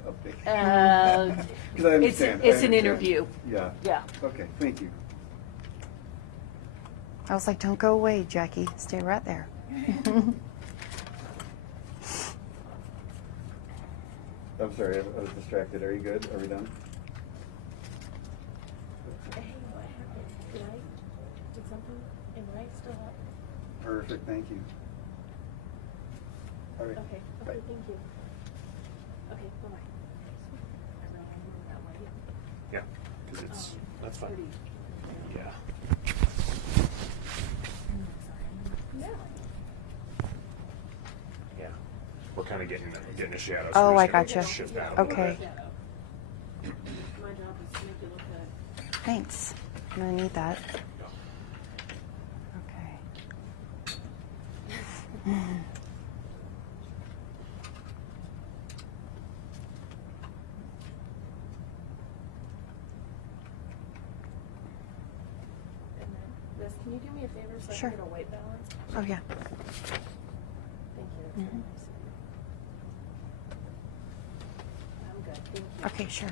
Update. Because I understand. It's an interview. Yeah. Yeah. Okay, thank you. I was like, don't go away, Jackie. Stay right there. I'm sorry, I was distracted. Are you good? Are we done? Hey, what happened? Did something? Am I still up? Perfect, thank you. All right. Okay, Bye. thank you. Okay, bye-bye. I really moved that way. Yeah, because it's, that's fine. Pretty. Yeah. Yeah. Yeah. We're kind of getting a shadow. Oh, we're I just gonna gotcha. shift that a little Okay. bit. My job is to make you look good. Thanks. I'm going to need that. Okay. And then, Liz, can you do me a favor so Sure. I can get a white balance? Oh, yeah. Thank you. That's really nice. I'm good. Thank you. Okay, sure.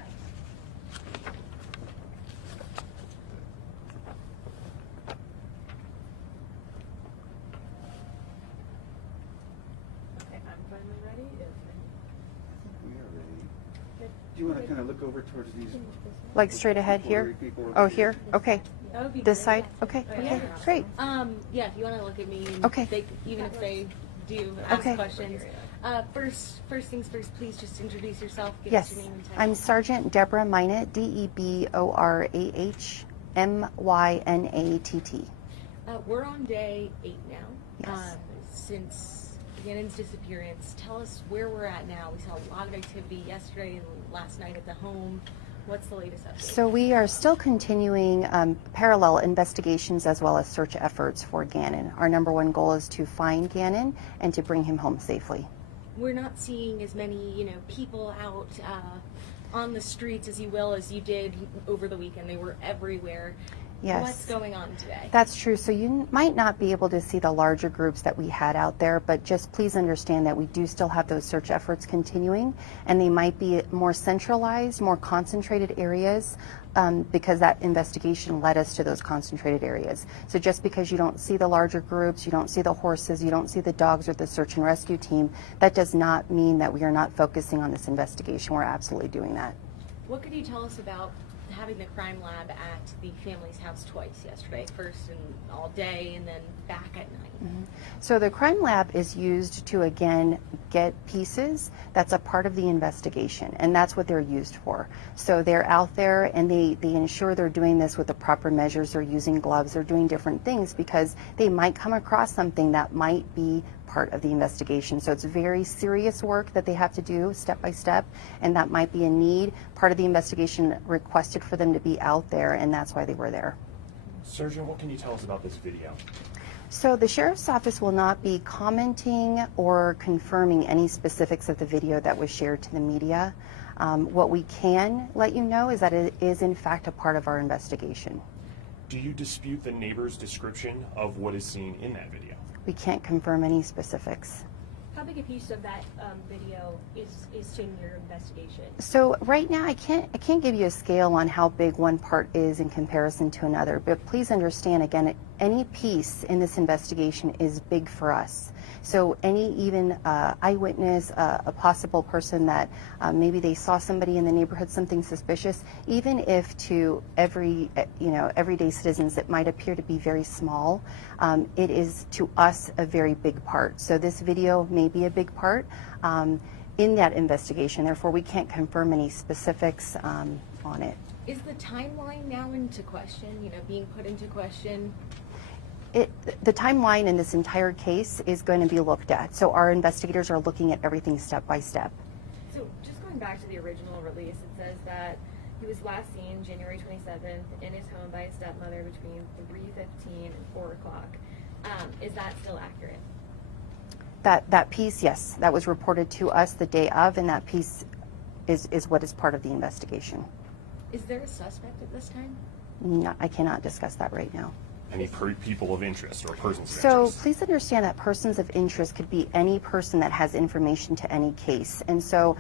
Okay, I'm finally ready. We are ready. Good. Do you want to kind of look over towards these? Like straight ahead here? people? Oh, here? Okay. That would be This great. side? Okay, Oh, okay, yeah. great. Yeah, if you want to look at me, and Okay. even if they do ask Okay. questions. First things first, please just introduce yourself. Give us Yes, your name and title. I'm Sergeant Deborah Minott, DEBORAH MYNATT. We're on day 8 now. Yes. Since Gannon's disappearance, tell us where we're at now. We saw a lot of activity yesterday and last night at the home. What's the latest update? So we are still continuing parallel investigations as well as search efforts for Gannon. Our number one goal is to find Gannon and to bring him home safely. We're not seeing as many, people out on the streets, as you will, as you did over the weekend. They were everywhere. Yes. What's going on today? That's true. So you might not be able to see the larger groups that we had out there, but just please understand that we do still have those search efforts continuing, and they might be more centralized, more concentrated areas, because that investigation led us to those concentrated areas. So just because you don't see the larger groups, you don't see the horses, you don't see the dogs or the search and rescue team, that does not mean that we are not focusing on this investigation. We're absolutely doing that. What could you tell us about having the crime lab at the family's house twice yesterday? First in all day and then back at night. Mm-hmm. So the crime lab is used to, again, get pieces that's a part of the investigation, and that's what they're used for. So they're out there and they ensure they're doing this with the proper measures. They're using gloves, they're doing different things because they might come across something that might be part of the investigation. So it's very serious work that they have to do step by step, and that might be a need. Part of the investigation requested for them to be out there, and that's why they were there. Surgeon, what can you tell us about this video? So the Sheriff's Office will not be commenting or confirming any specifics of the video that was shared to the media. What we can let you know is that it is in fact a part of our investigation. Do you dispute the neighbor's description of what is seen in that video? We can't confirm any specifics. How big a piece of that video is in your investigation? So right now I can't give you a scale on how big one part is in comparison to another, but please understand again, any piece in this investigation is big for us. So any even eyewitness, a possible person that maybe they saw somebody in the neighborhood, something suspicious, even if to everyday citizens it might appear to be very small, it is to us a very big part. So this video may be a big part in that investigation. Therefore, we can't confirm any specifics on it. Is the timeline now into question, being put into question? The timeline in this entire case is going to be looked at. So our investigators are looking at everything step by step. So just going back to the original release, it says that he was last seen January 27th in his home by his stepmother between 3:15 and 4 o'clock. Is that still accurate? That piece, yes, that was reported to us the day of, and that piece is what is part of the investigation. Is there a suspect at this time? No, I cannot discuss that right now. Any people of interest or persons of So interest? please understand that persons of interest could be any person that has information to any case. And so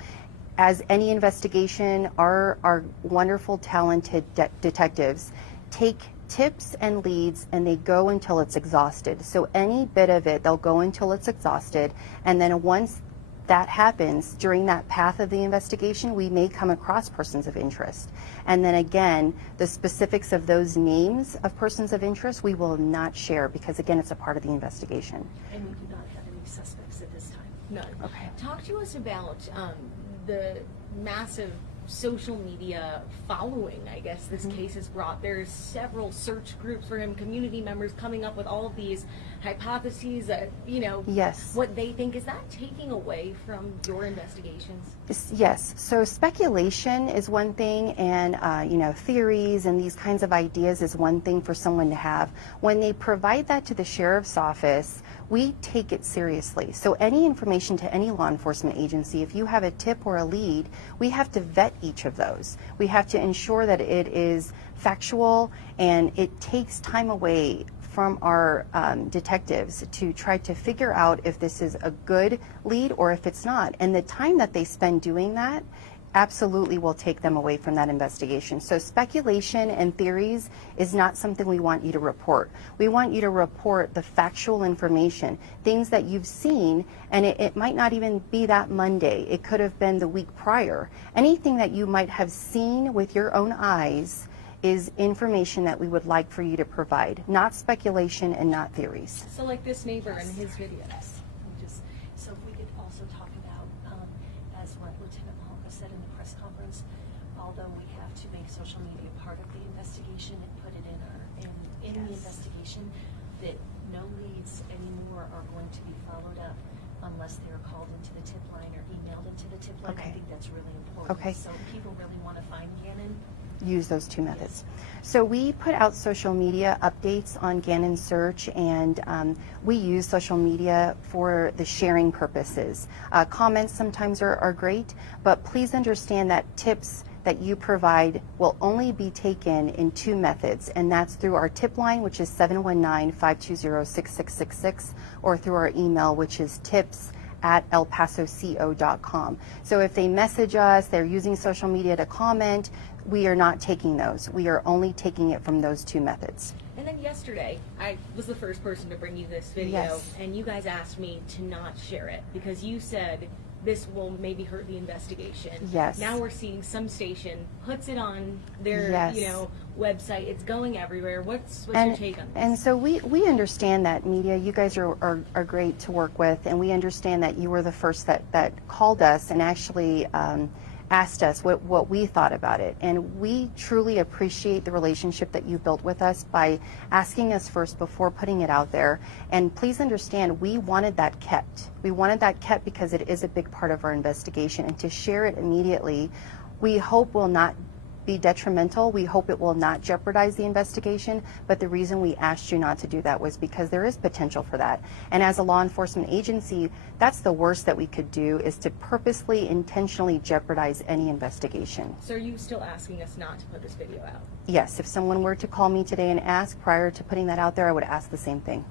as any investigation, our wonderful, talented detectives take tips and leads and they go until it's exhausted. So any bit of it, they'll go until it's exhausted, and then once that happens, during that path of the investigation, we may come across persons of interest. And then again, the specifics of those names of persons of interest we will not share, because again, it's a part of the investigation. And we do not have any suspects at this time. None. Okay. Talk to us about the massive social media following, I guess, this case has brought. There's several search groups for him, community members coming up with all of these hypotheses that, Yes. what they think. Is that taking away from your investigations? Yes. So speculation is one thing, and theories and these kinds of ideas is one thing for someone to have. When they provide that to the sheriff's office, we take it seriously. So any information to any law enforcement agency, if you have a tip or a lead, we have to vet each of those. We have to ensure that it is factual, and it takes time away from our detectives to try to figure out if this is a good lead or if it's not. And the time that they spend doing that absolutely will take them away from that investigation. So speculation and theories is not something we want you to report. We want you to report the factual information, things that you've seen, and it might not even be that Monday. It could have been the week prior. Anything that you might have seen with your own eyes is information that we would like for you to provide, not speculation and not theories. So like this neighbor in his video. So if we could also talk about, as what Lieutenant Malka said in the press conference, although we have to make social media part of the investigation and put it in the investigation, that no leads anymore are going to be followed up unless they're called into the tip line or emailed into the tip line. Okay. I think that's really important. Okay. So people really want to find Gannon. Use those two methods. So we put out social media updates on Gannon Search, and we use social media for the sharing purposes. Comments sometimes are great, but please understand that tips that you provide will only be taken in two methods, and that's through our tip line, which is 719-520-6666, or through our email, which is tips@elpasoco.com. So if they message us, they're using social media to comment, we are not taking those. We are only taking it from those two methods. And then yesterday, I was the first person to bring you this video, Yes. and you guys asked me to not share it because you said this will maybe hurt the investigation. Yes. Now we're seeing some station puts it on their, Yes. website. It's going everywhere. What's your take on this? And so we understand that media, you guys are great to work with, and we understand that you were the first that called us and actually asked us what we thought about it. And we truly appreciate the relationship that you built with us by asking us first before putting it out there. And please understand, we wanted that kept. We wanted that kept because it is a big part of our investigation. And to share it immediately, we hope will not be detrimental. We hope it will not jeopardize the investigation, but the reason we asked you not to do that was because there is potential for that. And as a law enforcement agency, that's the worst that we could do, is to purposely, intentionally jeopardize any investigation. So are you still asking us not to put this video out? Yes, if someone were to call me today and ask prior to putting that out there, I would ask the same thing.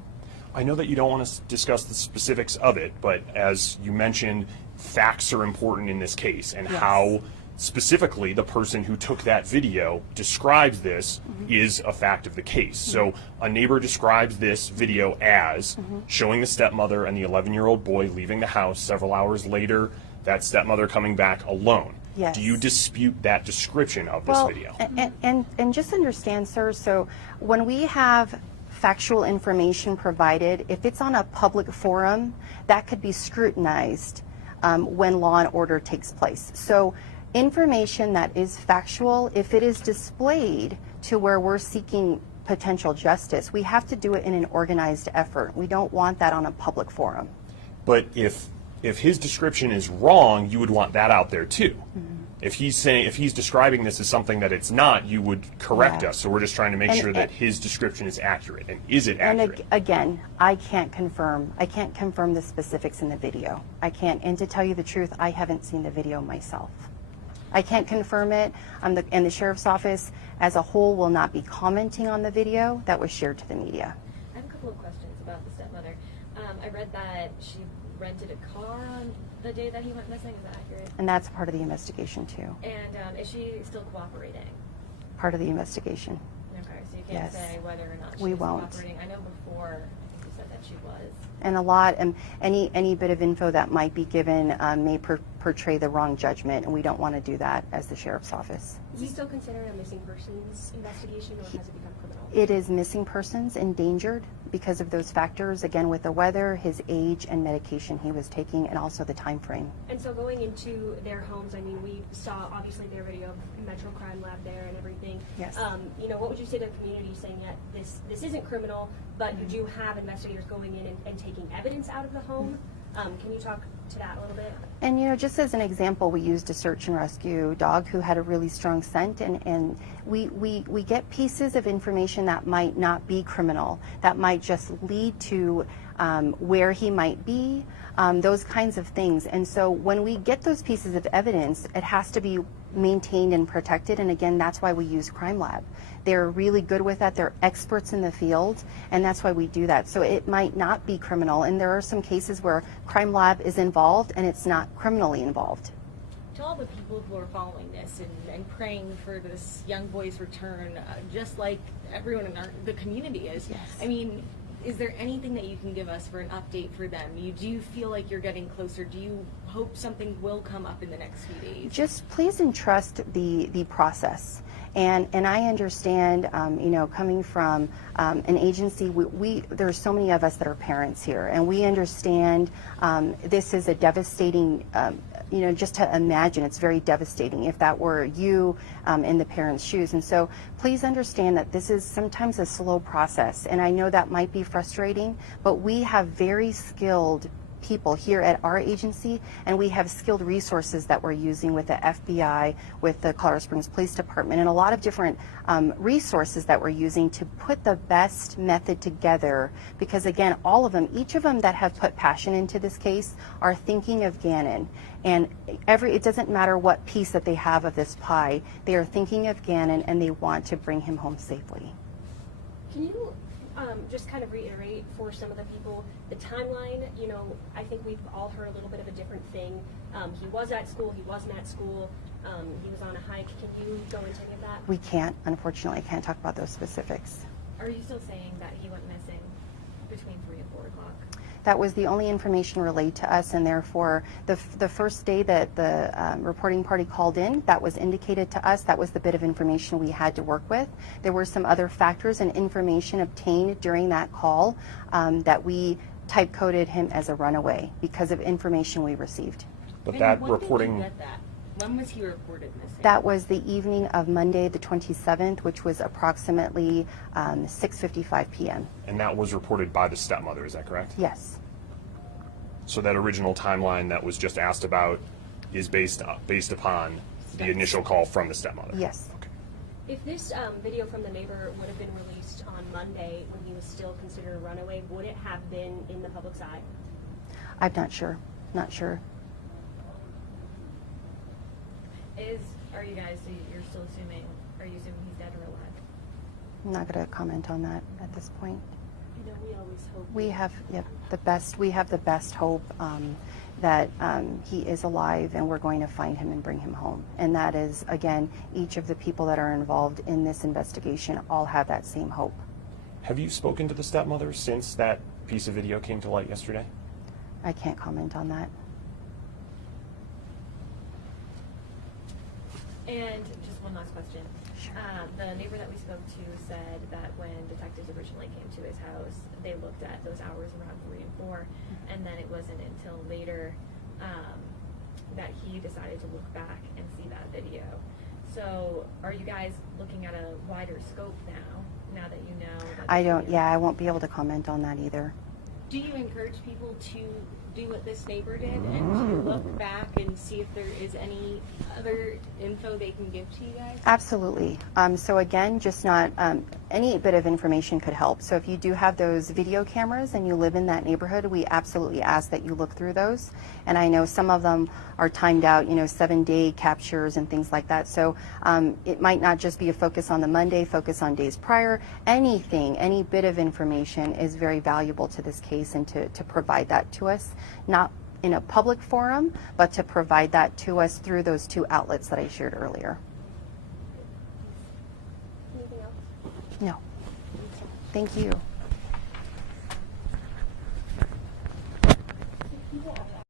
I know that you don't want to discuss the specifics of it, but as you mentioned, facts are important in this case, and Yes. how specifically the person who took that video describes this is a fact of the case. So a neighbor describes this video as showing the stepmother and the 11-year-old boy leaving the house. Several hours later, that stepmother coming back alone. Yes. Do you dispute that description of this video? And just understand, sir, so when we have factual information provided, if it's on a public forum, that could be scrutinized when law and order takes place. So information that is factual, if it is displayed to where we're seeking potential justice, we have to do it in an organized effort. We don't want that on a public forum. But if his description is wrong, you would want that out there too. If he's describing this as something that it's not, you would correct Yeah. us. So we're just trying to make sure that his description is accurate. And is it accurate? And again, I can't confirm the specifics in the video. I can't, and to tell you the truth, I haven't seen the video myself. I can't confirm it, and the sheriff's office as a whole will not be commenting on the video that was shared to the media. I have a couple of questions about the stepmother. I read that she rented a car the day that he went missing? Is that accurate? And that's part of the investigation too. And is she still cooperating? Part of the investigation. Okay, so you can't Yes. say whether or not she We was won't. cooperating. I know before, I think you said that she was. And a lot, any bit of info that might be given may portray the wrong judgment, and we don't want to do that as the sheriff's office. Is he still considered a missing persons investigation, or has it become criminal? It is missing persons, endangered, because of those factors, again, with the weather, his age, and medication he was taking, and also the time frame. And so going into their homes, I mean, we saw obviously their video of Metro Crime Lab there and everything. Yes. You know, what would you say to the community saying that this isn't criminal, but you do have investigators going in and taking evidence out of the home? Can you talk to that a little bit? And, you know, just as an example, we used a search and rescue dog who had a really strong scent, and we get pieces of information that might not be criminal, that might just lead to where he might be, those kinds of things. And so when we get those pieces of evidence, it has to be maintained and protected, and again, that's why we use Crime Lab. They're really good with that. They're experts in the field, and that's why we do that. So it might not be criminal, and there are some cases where Crime Lab is involved and it's not criminally involved. To all the people who are following this and praying for this young boy's return, just like everyone in the community is, Yes. I mean, is there anything that you can give us for an update for them? Do you feel like you're getting closer? Do you hope something will come up in the next few days? Just please entrust the process. And I understand, you know, coming from an agency, there's so many of us that are parents here, and we understand this is a devastating, you know, just to imagine, it's very devastating if that were you in the parents' shoes. And so please understand that this is sometimes a slow process, and I know that might be frustrating, but we have very skilled people here at our agency, and we have skilled resources that we're using with the FBI, with the Colorado Springs Police Department, and a lot of different resources that we're using to put the best method together, because again, all of them, each of them that have put passion into this case are thinking of Gannon, and it doesn't matter what piece that they have of this pie, they are thinking of Gannon and they want to bring him home safely. Can you just kind of reiterate for some of the people the timeline? You know, I think we've all heard a little bit of a different thing. He was at school, he wasn't at school, he was on a hike. Can you go into any of that? We can't, unfortunately, I can't talk about those specifics. Are you still saying that he went missing between 3 and 4 o'clock? That was the only information relayed to us, and therefore the first day that the reporting party called in, that was indicated to us. That was the bit of information we had to work with. There were some other factors and information obtained during that call that we type-coded him as a runaway because of information we received. But And that when did reporting, you get that? When was he reported missing? That was the evening of Monday the 27th, which was approximately 6:55 p.m. and that was reported by the stepmother, is that correct? Yes. So that original timeline that was just asked about is based upon the initial call from the stepmother? Yes. Okay. If this video from the neighbor would have been released on Monday when he was still considered a runaway, would it have been in the public's eye? I'm not sure. Not sure. Are you guys, so you're still assuming, are you assuming he's dead or alive? I'm not going to comment on that at this point. You know, we always hope. We have the best hope that he is alive, and we're going to find him and bring him home. And that is, again, each of the people that are involved in this investigation all have that same hope. Have you spoken to the stepmother since that piece of video came to light yesterday? I can't comment on that. And just one last question. Sure. The neighbor that we spoke to said that when detectives originally came to his house, they looked at those hours around 3 and 4, and then it wasn't until later that he decided to look back and see that video. So are you guys looking at a wider scope now that you know? That I won't be able to comment on that either. Do you encourage people to do what this neighbor did and to look back and see if there is any other info they can give to you guys? Absolutely. So again, just not any bit of information could help. So if you do have those video cameras and you live in that neighborhood, we absolutely ask that you look through those. And I know some of them are timed out, 7-day captures and things like that. So it might not just be a focus on the Monday, focus on days prior. Any bit of information is very valuable to this case, and to provide that to us. Not in a public forum, but to provide that to us through those two outlets that I shared earlier. Anything else? No. Thank you.